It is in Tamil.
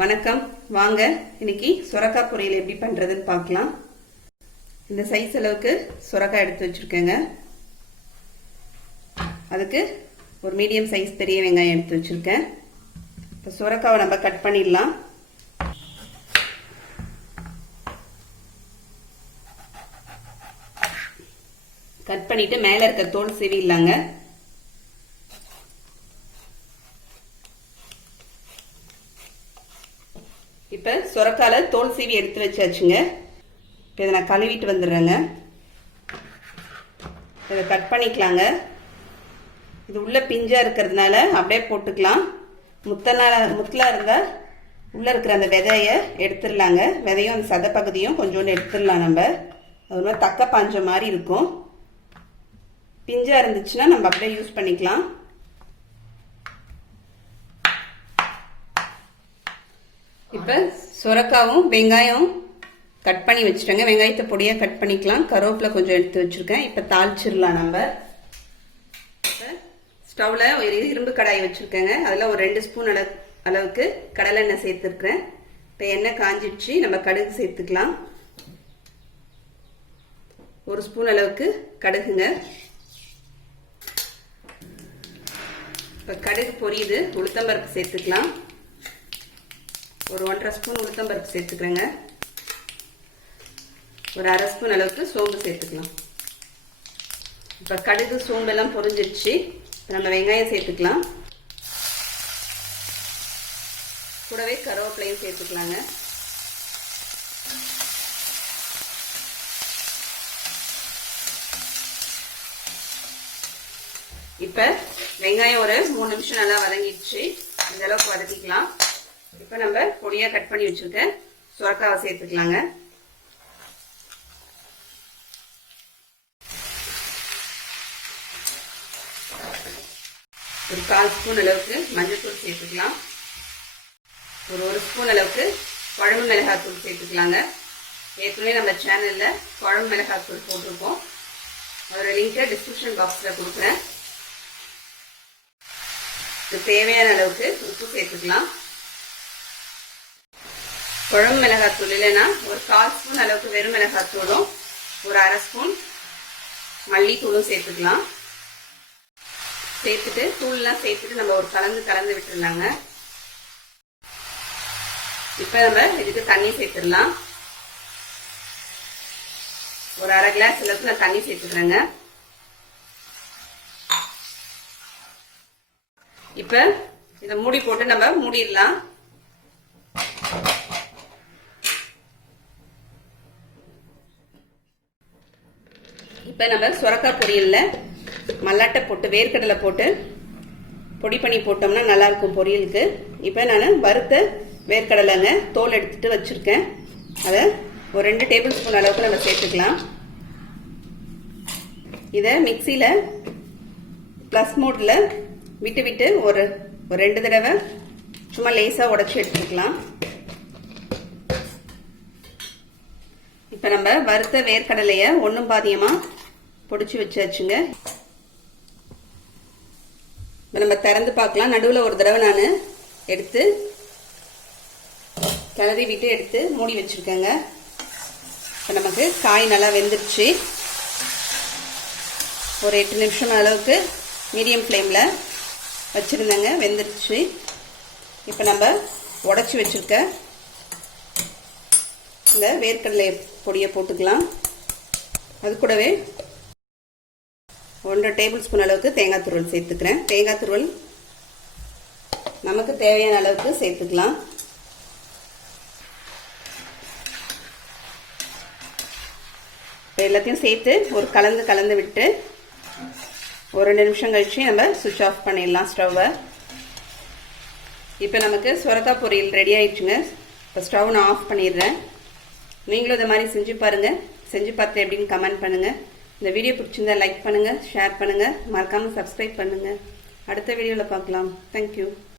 வணக்கம். வாங்க இன்னைக்கு சுரக்காய் பொரியல் எப்படி பண்றதுன்னு பார்க்கலாம். இந்த சைஸ் அளவுக்கு சுரக்காய் எடுத்து வச்சிருக்கேங்க. அதுக்கு ஒரு மீடியம் சைஸ் பெரிய வெங்காயம் எடுத்து வச்சிருக்கேன். இப்போ சுரக்காவை நம்ம கட் பண்ணிடலாம். கட் பண்ணிட்டு மேல இருக்க தோல் சீவிடலாங்க. இப்போ சுரக்கால தோல் சீவி எடுத்து வச்சாச்சுங்க. இப்போ இதை நான் கழுவிட்டு வந்துடுறேங்க. இதை கட் பண்ணிக்கலாங்க. இது உள்ள பிஞ்சா இருக்கிறதுனால அப்படியே போட்டுக்கலாம். முத்தலா இருந்தால் உள்ள இருக்கிற அந்த விதையை எடுத்துடலாங்க. விதையும் அந்த சதை பகுதியும் கொஞ்சோண்டு எடுத்துடலாம். நம்ம அது மாதிரி தக்க பாஞ்ச மாதிரி இருக்கும். பிஞ்சா இருந்துச்சுன்னா நம்ம அப்படியே யூஸ் பண்ணிக்கலாம். இப்போ சுரக்காவும் வெங்காயம் கட் பண்ணி வச்சுட்டேங்க. வெங்காயத்தை பொடியாக கட் பண்ணிக்கலாம். கருவேப்பிலை கொஞ்சம் எடுத்து வச்சுருக்கேன். இப்போ தாளிச்சிடலாம் நம்ம. இப்போ ஸ்டவ்வில் ஒரு இரும்பு கடாய் வச்சுருக்கேங்க. அதில் ஒரு 2 ஸ்பூன் அளவுக்கு கடலெண்ணெய் சேர்த்துருக்குறேன். இப்போ எண்ணெய் காஞ்சிடுச்சு. நம்ம கடுகு சேர்த்துக்கலாம். 1 ஸ்பூன் அளவுக்கு கடுகுங்க. இப்போ கடுகு பொரியுது. உளுத்தம்பருப்பு சேர்த்துக்கலாம். ஒரு 1.5 ஸ்பூன் உளுத்தம்பருப்பு சேர்த்துக்கிறேங்க. ஒரு 1/2 ஸ்பூன் அளவுக்கு சோம்பு சேர்த்துக்கலாம். இப்போ கடுகு சோம்பெல்லாம் பொரிஞ்சிடுச்சு. நம்ம வெங்காயம் சேர்த்துக்கலாம். கூடவே கருவேப்பிலையும் சேர்த்துக்கலாங்க. இப்போ வெங்காயம் ஒரு 3 நிமிஷம் நல்லா வதங்கிடுச்சு. இந்த அளவுக்கு வதக்கிக்கலாம். இப்போ நம்ம பொடியா கட் பண்ணி வச்சிருக்க சுரக்காவை சேர்த்துக்கலாங்க. ஒரு 1/4 ஸ்பூன் அளவுக்கு மஞ்சள்தூள் சேர்த்துக்கலாம். ஒரு 1 ஸ்பூன் அளவுக்கு குழம்பு மிளகாய்த்தூள் சேர்த்துக்கலாங்க. ஏற்கனவே நம்ம சேனல்ல குழம்பு மிளகாய்த்தூள் போட்டிருக்கோம். அதோட லிங்கை டிஸ்கிரிப்ஷன் பாக்ஸ்ல கொடுக்குறேன். தேவையான அளவுக்கு உப்பு சேர்த்துக்கலாம். குழம்பு மிளகாய்த்தூள் இல்லைன்னா ஒரு 1/4 ஸ்பூன் அளவுக்கு வெறும் மிளகாய்த்தூளும் ஒரு 1/2 ஸ்பூன் மல்லித்தூளும் சேர்த்துக்கலாம். சேர்த்துட்டு தூள்லாம் சேர்த்துட்டு நம்ம ஒரு கலந்து விட்டுடலாங்க. இப்போ நம்ம இதுக்கு தண்ணி சேர்த்துடலாம். ஒரு 1/2 கிளாஸ் அளவுக்கு நான் தண்ணி சேர்த்துக்கிறேங்க. இப்போ இதை மூடி போட்டு நம்ம மூடிடலாம். இப்போ நம்ம சுரக்காய் பொரியல்ல மல்லாட்டை போட்டு வேர்க்கடலை போட்டு பொடி பண்ணி போட்டோம்னா நல்லா இருக்கும் பொரியலுக்கு. இப்போ நான் வறுத்த வேர்க்கடலைங்க தோல் எடுத்துட்டு வச்சிருக்கேன். அதை ஒரு 2 டேபிள் ஸ்பூன் அளவுக்கு நம்ம சேர்த்துக்கலாம். இதை மிக்சியில ப்ளஸ் மோட்ல விட்டு ஒரு 2 தடவை சும்மா லேசா உடைச்சு எடுத்துக்கலாம். இப்போ நம்ம வறுத்த வேர்க்கடலைய ஒன்றும் பாதியமா பொடிச்சு வச்சாச்சுங்க. இப்போ நம்ம திறந்து பார்க்கலாம். நடுவில் ஒரு தடவை நான் எடுத்து கிளறி விட்டு எடுத்து மூடி வச்சிருக்கேங்க. இப்போ நமக்கு காய் நல்லா வெந்துருச்சு. ஒரு 8 நிமிஷம் அளவுக்கு மீடியம் ஃப்ளேமில் வச்சுருந்தேங்க. வெந்துருச்சு. இப்போ நம்ம உடைச்சி வச்சிருக்க இந்த வேர்க்கடலை பொடியை போட்டுக்கலாம். அது கூடவே 1.5 டேபிள் ஸ்பூன் அளவுக்கு தேங்காய் துருவல் சேர்த்துக்கிறேன். தேங்காய் துருவல் நமக்கு தேவையான அளவுக்கு சேர்த்துக்கலாம். இப்போ எல்லாத்தையும் சேர்த்து ஒரு கலந்து விட்டு ஒரு 2 நிமிஷம் கழிச்சு நம்ம சுவிட்ச் ஆஃப் பண்ணிடலாம் ஸ்டவ்வை. இப்போ நமக்கு சுரக்காய் பொரியல் ரெடி ஆயிடுச்சுங்க. இப்போ ஸ்டவ் நான் ஆஃப் பண்ணிடுறேன். நீங்களும் இதை மாதிரி செஞ்சு பாருங்க. செஞ்சு பார்த்து எப்படின்னு கமெண்ட் பண்ணுங்க. இந்த வீடியோ பிடிச்சிருந்தா லைக் பண்ணுங்க, ஷேர் பண்ணுங்க, மறக்காம சப்ஸ்கிரைப் பண்ணுங்க. அடுத்த வீடியோவில் பார்க்கலாம். தேங்க்யூ.